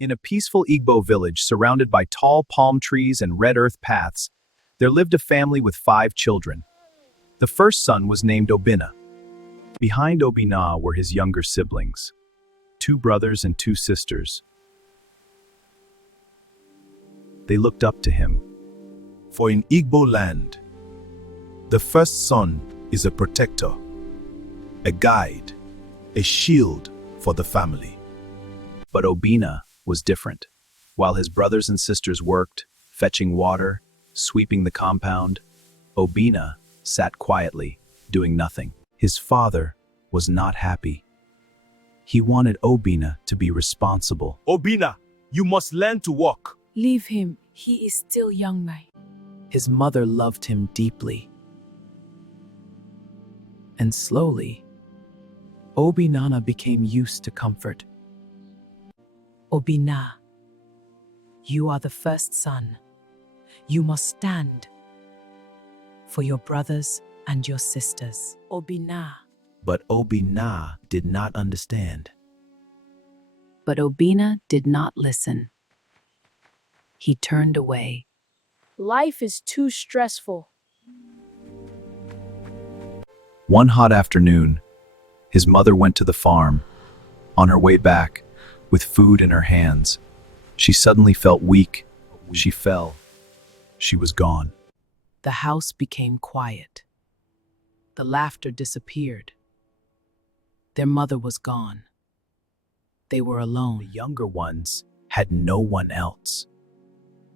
In a peaceful Igbo village surrounded by tall palm trees and red earth paths, there lived a family with 5 children. The first son was named Obinna. Behind Obinna were his younger siblings, 2 brothers and 2 sisters. They looked up to him. For in Igbo land, the first son is a protector, a guide, a shield for the family. But Obinna was different. While his brothers and sisters worked, fetching water, sweeping the compound, Obinna sat quietly, doing nothing. His father was not happy. He wanted Obinna to be responsible. Obinna, you must learn to walk. Leave him, he is still young. His mother loved him deeply. And slowly, Obinna became used to comfort. Obinna, you are the first son. You must stand for your brothers and your sisters. Obinna. But Obinna did not understand. But Obinna did not listen. He turned away. Life is too stressful. One hot afternoon, his mother went to the farm. On her way back, with food in her hands, she suddenly felt weak. She fell. She was gone. The house became quiet. The laughter disappeared. Their mother was gone. They were alone. The younger ones had no one else.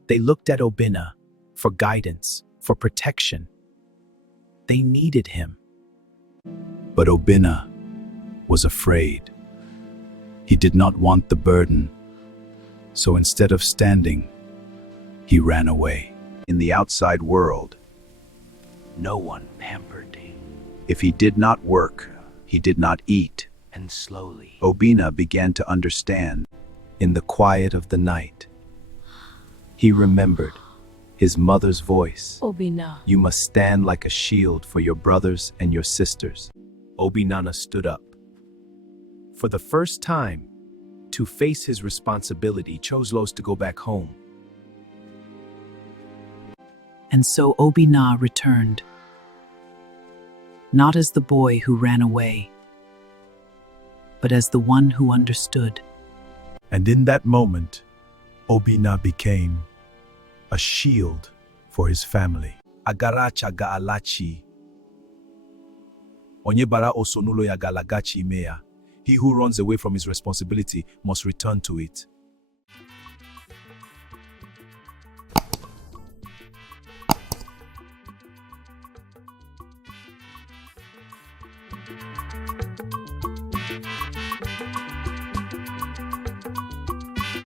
They looked at Obinna for guidance, for protection. They needed him. But Obinna was afraid. He did not want the burden. So instead of standing, he ran away. In the outside world, no one pampered him. If he did not work, he did not eat. And slowly, Obinna began to understand. In the quiet of the night, he remembered his mother's voice. Obinna. You must stand like a shield for your brothers and your sisters. Obinna stood up. For the first time, to face his responsibility, chose to go back home. And so Obinna returned. Not as the boy who ran away, but as the one who understood. And in that moment, Obinna became a shield for his family. Agaracha ga-alaghachi. Onye bara osonulo ya ga-alaghachi meya. He who runs away from his responsibility must return to it.